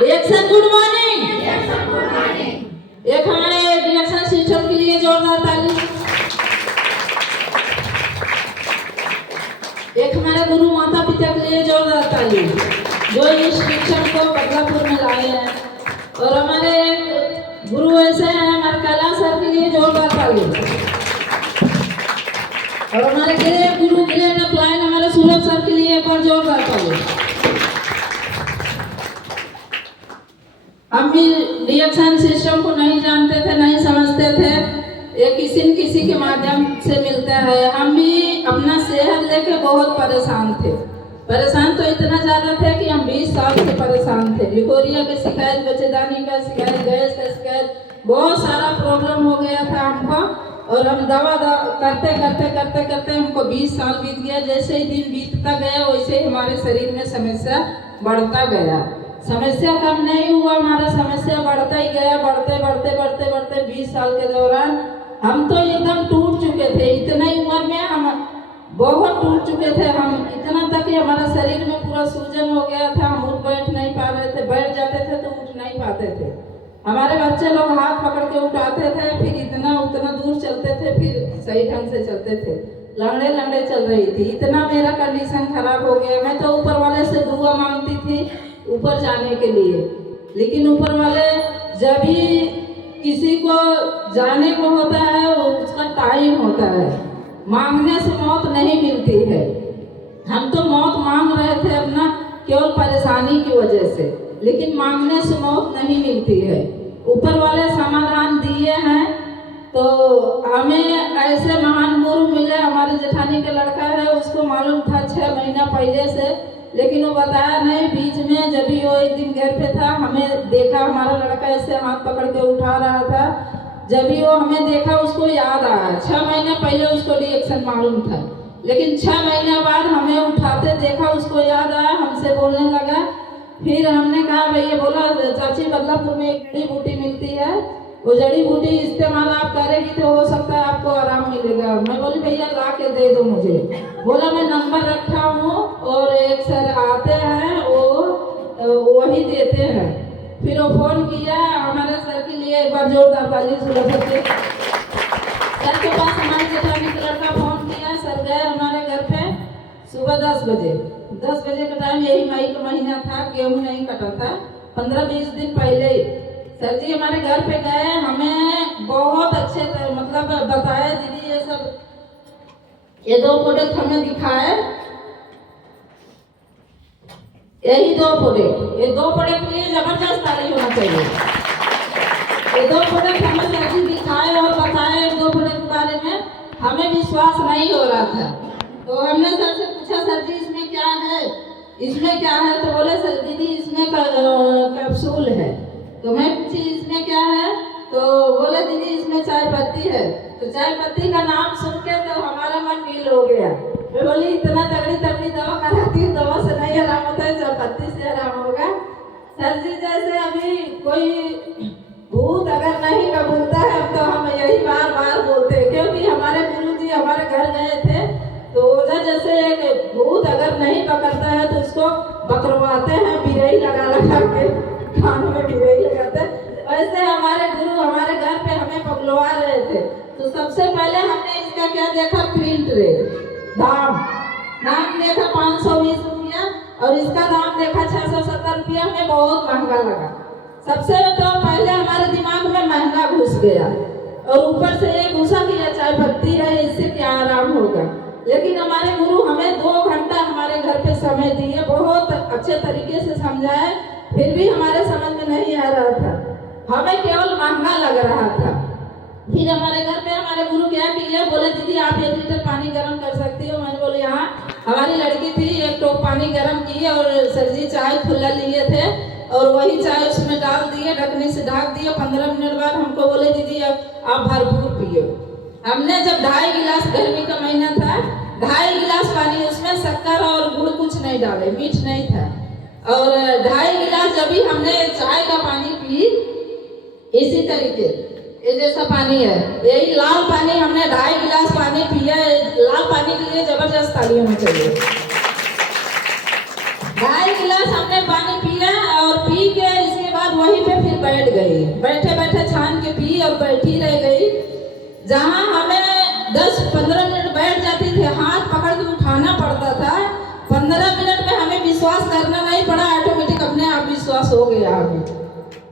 Reaction good morning. एक हमारे reaction system के लिए जोरदार ताली। एक हमारे गुरु माता पिता के लिए जोरदार ताली जो इस शिक्षण को बदलापुर में लाए हैं। और हमारे गुरु ऐसे हैं हमारे कैलाश सर के लिए जोरदार ताली। और हमारे गुरु ग्रेड अपलाइन हमारे सूरज सर के लिए एक बार जोरदार ताली। हम भी रिएक्शन सिस्टम को नहीं जानते थे, नहीं समझते थे, ये किसी न किसी के माध्यम से मिलता है। हम भी अपना सेहत लेके बहुत परेशान थे। परेशान तो इतना ज़्यादा थे कि हम 20 साल से परेशान थे। लिकोरिया की शिकायत, बच्चेदानी का शिकायत, गैस का शिकायत, बहुत सारा प्रॉब्लम हो गया था हमको। और हम दवा करते करते करते करते हमको 20 साल बीत गया। जैसे ही दिन बीतता गया वैसे ही हमारे शरीर में समस्या बढ़ता गया। समस्या कम नहीं हुआ, हमारा समस्या बढ़ता ही गया। बढ़ते बढ़ते बढ़ते बढ़ते 20 साल के दौरान हम तो एकदम टूट चुके थे। इतना ही उम्र में हम बहुत टूट चुके थे। हम इतना तक कि हमारा शरीर में पूरा सूजन हो गया था। हम उठ बैठ नहीं पा रहे थे, बैठ जाते थे तो उठ नहीं पाते थे। हमारे बच्चे लोग हाथ पकड़ के उठाते थे, फिर इतना उतना दूर चलते थे, फिर सही ढंग से चलते थे। लंगड़े लंगड़े चल रही थी। इतना मेरा कंडीशन खराब हो गया। मैं तो ऊपर वाले से दुआ मांगती थी ऊपर जाने के लिए, लेकिन ऊपर वाले जब भी किसी को जाने को होता है उसका टाइम होता है। मांगने से मौत नहीं मिलती है। हम तो मौत मांग रहे थे अपना केवल परेशानी की वजह से, लेकिन मांगने से मौत नहीं मिलती है। ऊपर वाले समाधान दिए हैं। तो हमें ऐसे महान गुरु मिले। हमारे जेठानी का लड़का है, उसको मालूम था 6 महीना पहले से, लेकिन वो बताया नहीं। बीच में जब भी वो एक दिन घर पे था, हमें देखा, हमारा लड़का ऐसे हाथ पकड़ के उठा रहा था। जब भी वो हमें देखा उसको याद आया। 6 महीने पहले उसको रिएक्शन मालूम था, लेकिन 6 महीने बाद हमें उठाते देखा, उसको याद आया, हमसे बोलने लगा। फिर हमने कहा भैया, बोला चाची बदलापुर में एक जड़ी बूटी मिलती है, वो जड़ी बूटी इस्तेमाल आप करेगी तो हो सकता है आपको आराम मिलेगा। मैं बोली भैया ला के दे दो मुझे। बोला मैं नंबर रखा हूँ और एक सर आते हैं, वो वही देते हैं। फिर वो फोन किया हमारे सर के लिए, एक बार जोरदार ताली सुलभ के। सर के पास हमारे जेठानी का लड़का फोन किया। सर गए हमारे घर पे सुबह 10 बजे। 10 बजे का टाइम, यही मई का महीना था, गेहूँ नहीं कटा था, 15-20 दिन पहले ही सर जी हमारे घर पे गए। हमें बहुत अच्छे मतलब बताया दीदी ये सब। ये 2 प्रोडक्ट हमें दिखाए, यही 2 प्रोडक्ट। ये 2 प्रोडक्ट के लिए जबरदस्त तारीफ होना चाहिए। ये 2 प्रोडक्ट हमें सर जी दिखाए और बताए। 2 प्रोडक्ट के बारे में हमें विश्वास नहीं हो रहा था। तो हमने सर से पूछा सर जी इसमें क्या है, इसमें क्या है? तो बोले सर दीदी इसमें कैप्सूल है। तो मैं पूछी इसमें क्या है? तो बोले दीदी इसमें चाय पत्ती है। तो चाय पत्ती का नाम सुन के तो हमारा मन नील हो गया। मैं बोली इतना तगड़ी तगड़ी दवा कराती हूँ, दवा से नहीं आराम होता है, चाय पत्ती से आराम होगा। सर जी जैसे अभी कोई भूत अगर नहीं कबूलता है तो हम यही बार बार बोलते हैं, क्योंकि हमारे गुरुजी हमारे घर गए थे तो ओझा जैसे एक भूत अगर नहीं पकड़ता है तो उसको पकड़वाते हैं, बिरई लगा के कान में बिरई लगाते हैं। वैसे हमारे गुरु हमारे घर पे हमें पकड़वा रहे थे। तो सबसे पहले हमने इसका क्या देखा, प्रिंट रेट नाम देखा 520 रुपया और इसका दाम देखा 670 रुपया। हमें बहुत महंगा लगा। सबसे तो पहले हमारे दिमाग में महंगा घुस गया और ऊपर से ये घुसा कि यह चाय पत्ती है, इससे क्या आराम होगा। लेकिन हमारे गुरु हमें 2 घंटा हमारे घर पे समय दिए, बहुत अच्छे तरीके से समझाए, फिर भी हमारे समझ में नहीं आ रहा था, हमें केवल महंगा लग रहा था। फिर हमारे घर पे हमारे गुरु क्या किए, बोले दीदी आप 1 लीटर पानी गर्म कर सकती हो। मैंने बोले हाँ। हमारी लड़की थी, 1 टोप पानी गर्म किए और सर जी चाय खुला लिए थे और वही चाय उसमें डाल दिए, ढकने से ढक दिए। 15 मिनट बाद हमको बोले दीदी अब आप भरपूर पियो। हमने जब 2.5 गिलास, गर्मी का महीना था, 2.5 गिलास पानी, उसमें शक्कर और गुड़ कुछ नहीं डाले, मीठ नहीं था। और 2.5 गिलास जब भी हमने चाय का पानी पी, इसी तरीके ये जैसा पानी है, यही लाल पानी हमने 2.5 गिलास पानी पिया। लाल पानी के लिए जबरदस्त ताली होनी चाहिए। 2.5 गिलास हमने पानी पिया और पी के गई, बैठे बैठे छान के पी और बैठी रह गई। जहाँ हमें 10-15 मिनट बैठ जाती थी, हाथ पकड़ के उठाना पड़ता था, 15 मिनट में हमें विश्वास करना नहीं पड़ा, ऑटोमेटिक अपने आप विश्वास हो गया हमें।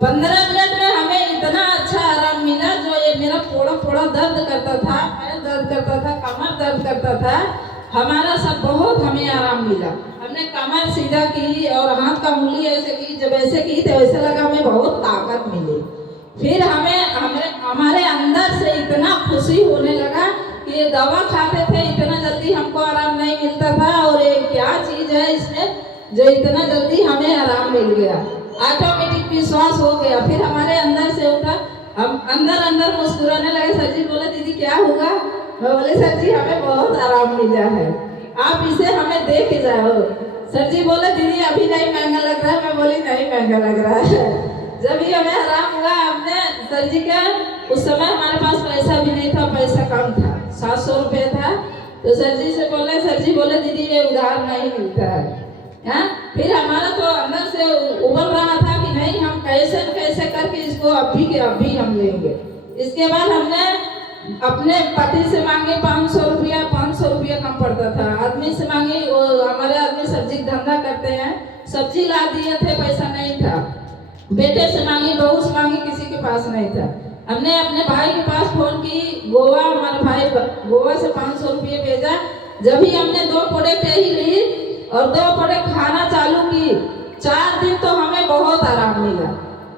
15 मिनट में हमें इतना अच्छा आराम मिला। जो ये मेरा थोड़ा थोड़ा दर्द करता था, पैर दर्द करता था, कमर दर्द करता था, हमारा सब बहुत हमें आराम मिला। हमने कमर सीधा की और हाथ का उंगली ऐसे की, जब ऐसे की तो ऐसा लगा हमें बहुत ताकत मिली। फिर हमारे अंदर से इतना खुशी होने लगा कि ये दवा खाते थे इतना जल्दी हमको आराम नहीं मिलता था, और ये क्या चीज़ है इसमें जो इतना जल्दी हमें आराम मिल गया। ऑटोमेटिक विश्वास हो गया। फिर हमारे अंदर से उठा, हम अंदर मुस्कुराने लगे। सर जी बोले दीदी क्या हुआ? मैं बोले सर जी हमें बहुत आराम मिला है, आप इसे हमें दे के जाओ। सर जी बोले दीदी अभी नहीं महंगा लग रहा है। मैं बोली नहीं महंगा लग रहा है। जब ही हमें आराम हुआ, हमने सर जी का, उस समय हमारे पास पैसा भी नहीं था, पैसा कम था, 700 रुपये था। तो सर जी से बोले, सर जी बोले दीदी ये उधार नहीं मिलता है। हाँ, फिर हमारा तो अंदर से उबल रहा था कि नहीं हम कैसे न कैसे करके इसको अभी के अभी हम लेंगे। इसके बाद हमने अपने पति से मांगे 500 रुपया, 500 रुपया कम पड़ता था। आदमी से मांगे, वो हमारे आदमी सब्जी धंधा करते हैं, सब्जी ला दिए थे, पैसा नहीं था। बेटे से मांगी, बहू से मांगी, किसी के पास नहीं था। हमने अपने भाई के पास फोन की, गोवा, हमारा भाई गोवा से 500 रुपये भेजा। जब ही हमने 2 प्रोडक्ट यही ली और 2 प्रोडक्ट खाना चालू की, 4 दिन तो हमें बहुत आराम मिला।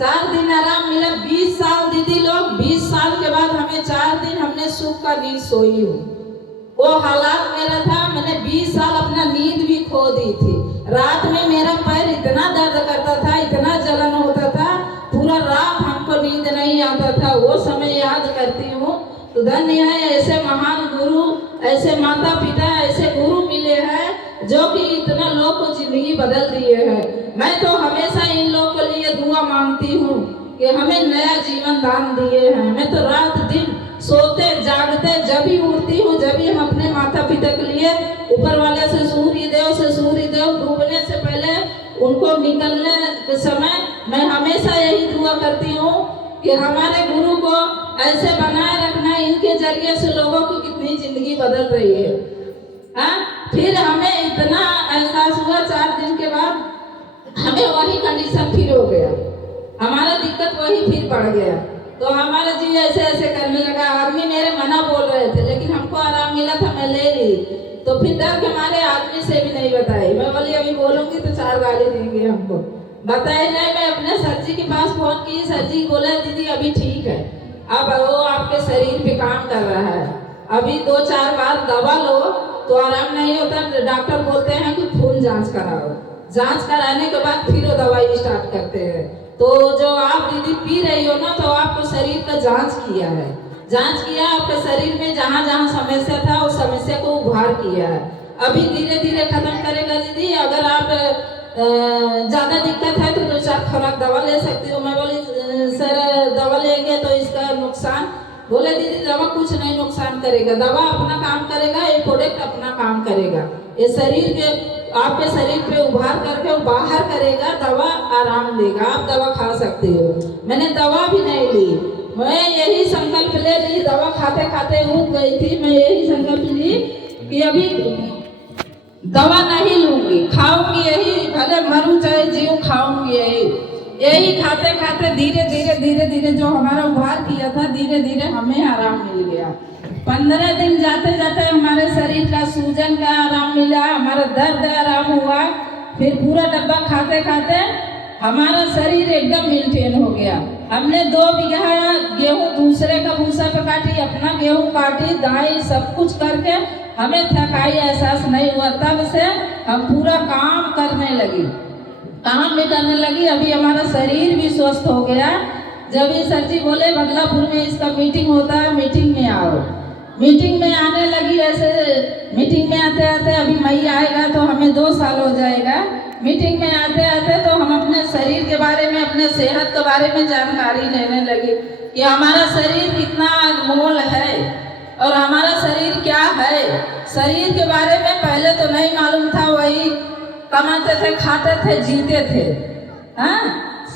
4 दिन आराम मिला। 20 साल दीदी लोग, 20 साल के बाद हमें 4 दिन हमने सुख का नींद सोई हूँ। वो हालात मेरा था, मैंने 20 साल अपना नींद भी खो दी थी। रात में मेरा पैर इतना दर्द करता था, इतना जलन होता था, पूरा रात हमको नींद नहीं आता था। वो समय याद करती हूँ तो धन्य है, ऐसे महान गुरु, ऐसे माता पिता, ऐसे गुरु मिले हैं जो कि इतना लोग को जिंदगी बदल दिए हैं। मैं तो हमेशा इन लोगों के लिए दुआ मांगती हूँ कि हमें नया जीवन दान दिए हैं। मैं तो रात दिन सोते जागते जब भी उठती हूँ, जब भी हम अपने माता पिता के लिए ऊपर वाले से सूर्य देव डूबने से पहले उनको निकलने के समय मैं हमेशा यही दुआ करती हूँ कि हमारे गुरु को ऐसे बनाए रखना, इनके जरिए से लोगों की कितनी जिंदगी बदल रही है। हाँ, फिर हमें इतना एहसास हुआ 4 दिन के बाद हमें वही कंडीशन फिर हो गया, हमारा दिक्कत वही फिर बढ़ गया। तो हमारा जी ऐसे ऐसे करने लगा। आदमी मेरे मना बोल रहे थे, लेकिन हमको आराम मिला था, मैं ले ली। तो फिर डर के हमारे आदमी से भी नहीं बताई। मैं बोली अभी बोलूँगी तो 4 गाली देंगे हमको, बताए नहीं। मैं अपने सर जी के पास फोन की, सर जी बोले दीदी अभी ठीक है, अब वो आपके शरीर पे काम कर रहा है, अभी 2-4 बार दवा लो तो आराम नहीं होता। डॉक्टर बोलते हैं कि खून जांच कराओ, जांच कराने के बाद फिर वो दवाई स्टार्ट करते हैं। तो जो आप दीदी पी रही हो ना, तो आपको शरीर का जांच किया है, जांच किया आपके शरीर में जहाँ जहाँ समस्या था उस समस्या को उभार किया है। अभी धीरे धीरे खत्म करेगा दीदी। अगर आप ज़्यादा दिक्कत है तो 2-4 खुराक दवा ले सकती हो। मैं बोली सर दवा लेंगे तो इसका नुकसान? बोले दीदी दवा कुछ नहीं नुकसान करेगा, दवा अपना काम करेगा, ये प्रोडक्ट अपना काम करेगा, ये शरीर के आपके शरीर पे उभार करके बाहर करेगा, दवा आराम देगा, आप दवा खा सकते हो। मैंने दवा भी नहीं ली, मैं यही संकल्प ले ली। दवा खाते खाते उठ गई थी, मैं यही संकल्प ली कि अभी दवा नहीं लूंगी, खाऊंगी यही, भले मरूं चाहे जीव, खाऊंगी यही खाते खाते धीरे धीरे जो हमारा उभार किया था, धीरे धीरे हमें आराम मिल गया। 15 दिन जाते जाते हमारे शरीर का सूजन का आराम मिला, हमारा दर्द आराम हुआ। फिर पूरा डब्बा खाते खाते हमारा शरीर एकदम मेंटेन हो गया। हमने 2 बीघा गेहूँ दूसरे का भूसा पे काटी, अपना गेहूँ काटी, दाई सब कुछ करके हमें थकाई एहसास नहीं हुआ। तब से हम पूरा काम करने लगी, काम भी करने लगी। अभी हमारा शरीर भी स्वस्थ हो गया। जब ये सर जी बोले बदलापुर में इसका मीटिंग होता है, मीटिंग में आओ, मीटिंग में आने लगी। ऐसे मीटिंग में आते आते अभी मई आएगा तो हमें 2 साल हो जाएगा। मीटिंग में आते आते तो हम अपने शरीर के बारे में, अपने सेहत के बारे में जानकारी लेने लगी कि हमारा शरीर कितना अनमोल है और हमारा शरीर क्या है। शरीर के बारे में पहले तो नहीं मालूम था, वही कमाते थे, खाते थे, जीते थे। हाँ,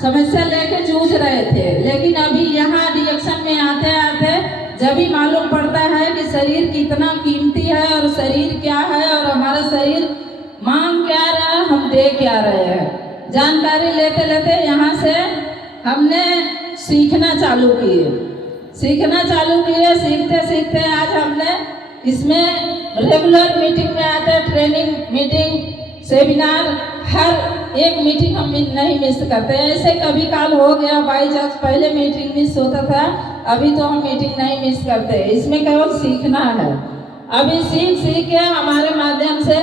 समस्या लेके जूझ रहे थे, लेकिन अभी यहाँ रिएक्शन में आते आते जब भी मालूम पड़ता है कि शरीर कितना कीमती है और शरीर क्या है और हमारा शरीर मांग क्या रहा है, हम दे क्या रहे हैं। जानकारी लेते लेते यहाँ से हमने सीखना चालू किए। सीखते सीखते आज हमने इसमें रेगुलर मीटिंग में आते, ट्रेनिंग मीटिंग सेमिनार, हर एक मीटिंग हम नहीं मिस करते। ऐसे कभी काल हो गया बाई चांस, पहले मीटिंग मिस होता था, अभी तो हम मीटिंग नहीं मिस करते। इसमें केवल सीखना है। अभी सीख के हमारे माध्यम से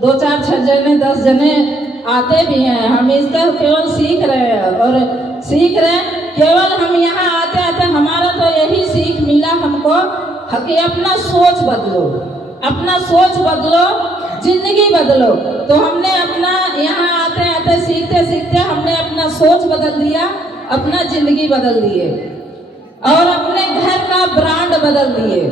2 4 6 जने 10 जने आते भी हैं। हम इसका केवल सीख रहे हैं और सीख रहे हैं। केवल हम यहाँ आते आते हमारा तो यही सीख मिला हमको कि अपना सोच बदलो, जिंदगी बदलो। तो हमने अपना यहाँ आते आते सीखते हमने अपना सोच बदल दिया, अपना जिंदगी बदल दिए और अपने घर का ब्रांड बदल दिए।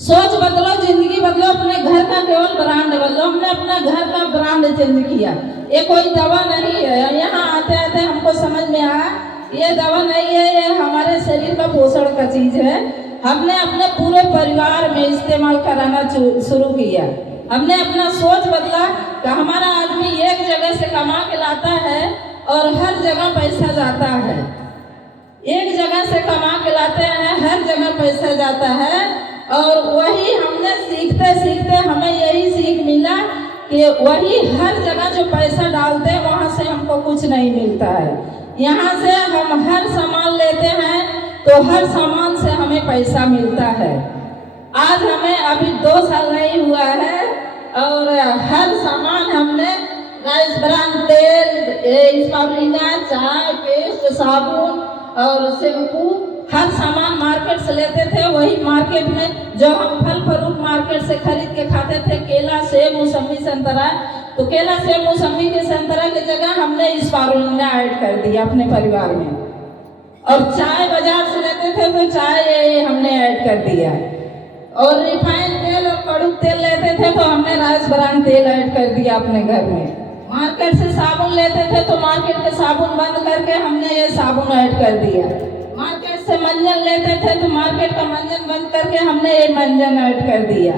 सोच बदलो, जिंदगी बदलो, अपने घर का केवल ब्रांड बदलो। हमने अपना घर का ब्रांड चेंज किया। ये कोई दवा नहीं है। यहाँ आते आते हमको समझ में आया ये दवा नहीं है, ये हमारे शरीर का पोषण का चीज है। हमने अपने पूरे परिवार में इस्तेमाल कराना शुरू किया। हमने अपना सोच बदला कि हमारा आदमी एक जगह से कमा के लाता है और हर जगह पैसा जाता है। एक जगह से कमा के लाते हैं, हर जगह पैसा जाता है। और वही हमने सीखते हमें यही सीख मिला कि वही हर जगह जो पैसा डालते हैं वहाँ से हमको कुछ नहीं मिलता है। यहाँ से हम हर सामान लेते हैं तो हर सामान से हमें पैसा मिलता है। आज हमें अभी 2 साल नहीं हुआ है और हर सामान हमने राइस ब्रान तेल, स्पारुलिना, चाय, पेस्ट, साबुन और शैम्पू, हर सामान मार्केट से लेते थे। वही मार्केट में जो हम फल फ्रूट मार्केट से खरीद के खाते थे, केला, सेब, मौसमी, संतरा, तो केला, सेब, मौसमी के संतरा की जगह हमने स्पारुलिना ऐड कर दिया अपने परिवार में। और चाय बाजार से लेते थे तो चाय हमने ऐड कर दिया। और रिफाइंड तेल और कड़ू तेल लेते थे तो हमने राइस ब्रान तेल ऐड कर दिया अपने घर में। मार्केट से साबुन लेते थे तो मार्केट के साबुन बंद करके हमने ये साबुन ऐड कर दिया। मार्केट से मंजन लेते थे तो मार्केट का मंजन बंद करके हमने ये मंजन ऐड कर दिया।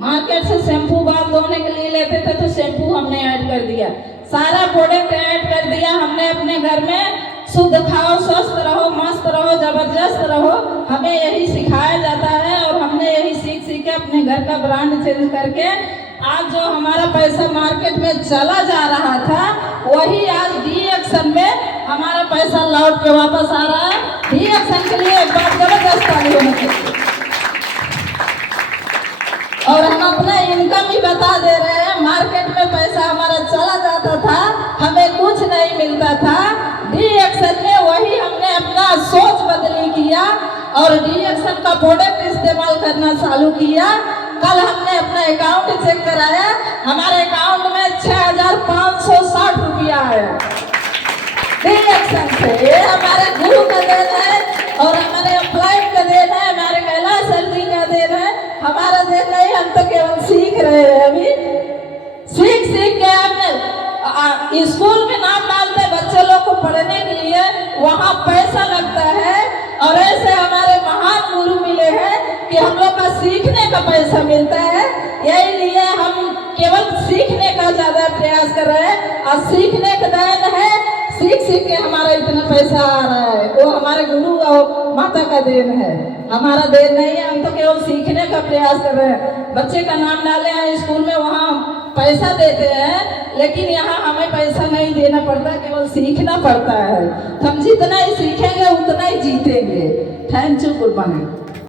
मार्केट से शैम्पू बाल धोने के लिए लेते थे तो शैम्पू हमने ऐड कर दिया। सारा प्रोडक्ट ऐड कर दिया हमने अपने घर में। शुद्ध खाओ, स्वस्थ रहो, मस्त रहो, जबरदस्त रहो, हमें यही सिखाया जाता है। और हमने यही सीख के अपने घर का ब्रांड चेंज करके आज जो हमारा पैसा मार्केट में चला जा रहा था वही आज डी-एक्शन में हमारा पैसा लौट के वापस आ रहा है। डी-एक्शन के लिए एक बार जबरदस्त ताली होनी चाहिए। और हम अपना इनकम भी बता दे रहे हैं। मार्केट में पैसा हमारा चला जाता था, हमें कुछ नहीं मिलता था। डी-एक्शन में वही हमने अपना सोच बदली किया और डी-एक्शन का प्रोडक्ट इस्तेमाल करना चालू किया। कल हमने अपना अकाउंट चेक कराया, हमारे अकाउंट में 6560 रुपया आया डी-एक्शन से। ये हमारे गुरु का देन है और हमारे एम्प्लॉय का देन है, हमारे कैलाश सर जी का देन है, हमारा देन नहीं। हम तो केवल सीख रहे हैं। अभी सीख के हमने स्कूल में नाम डालते बच्चे लोग को पढ़ने के लिए, वहाँ पैसा लगता है। और ऐसे हमारे महान गुरु मिले हैं कि हम लोग का सीखने का पैसा मिलता है। यही लिए हम केवल सीखने का ज्यादा प्रयास कर रहे हैं। और सीखने का देन है, सीख के हमारा इतना पैसा आ रहा है, वो हमारे गुरु और माता का देन है, हमारा देन नहीं है। हम तो केवल सीखने का प्रयास कर रहे हैं। बच्चे का नाम डाले हैं स्कूल में, वहाँ पैसा देते हैं, लेकिन यहाँ हमें पैसा नहीं देना पड़ता, केवल सीखना पड़ता है। हम जितना ही सीखेंगे उतना ही जीतेंगे। Thank you, good morning.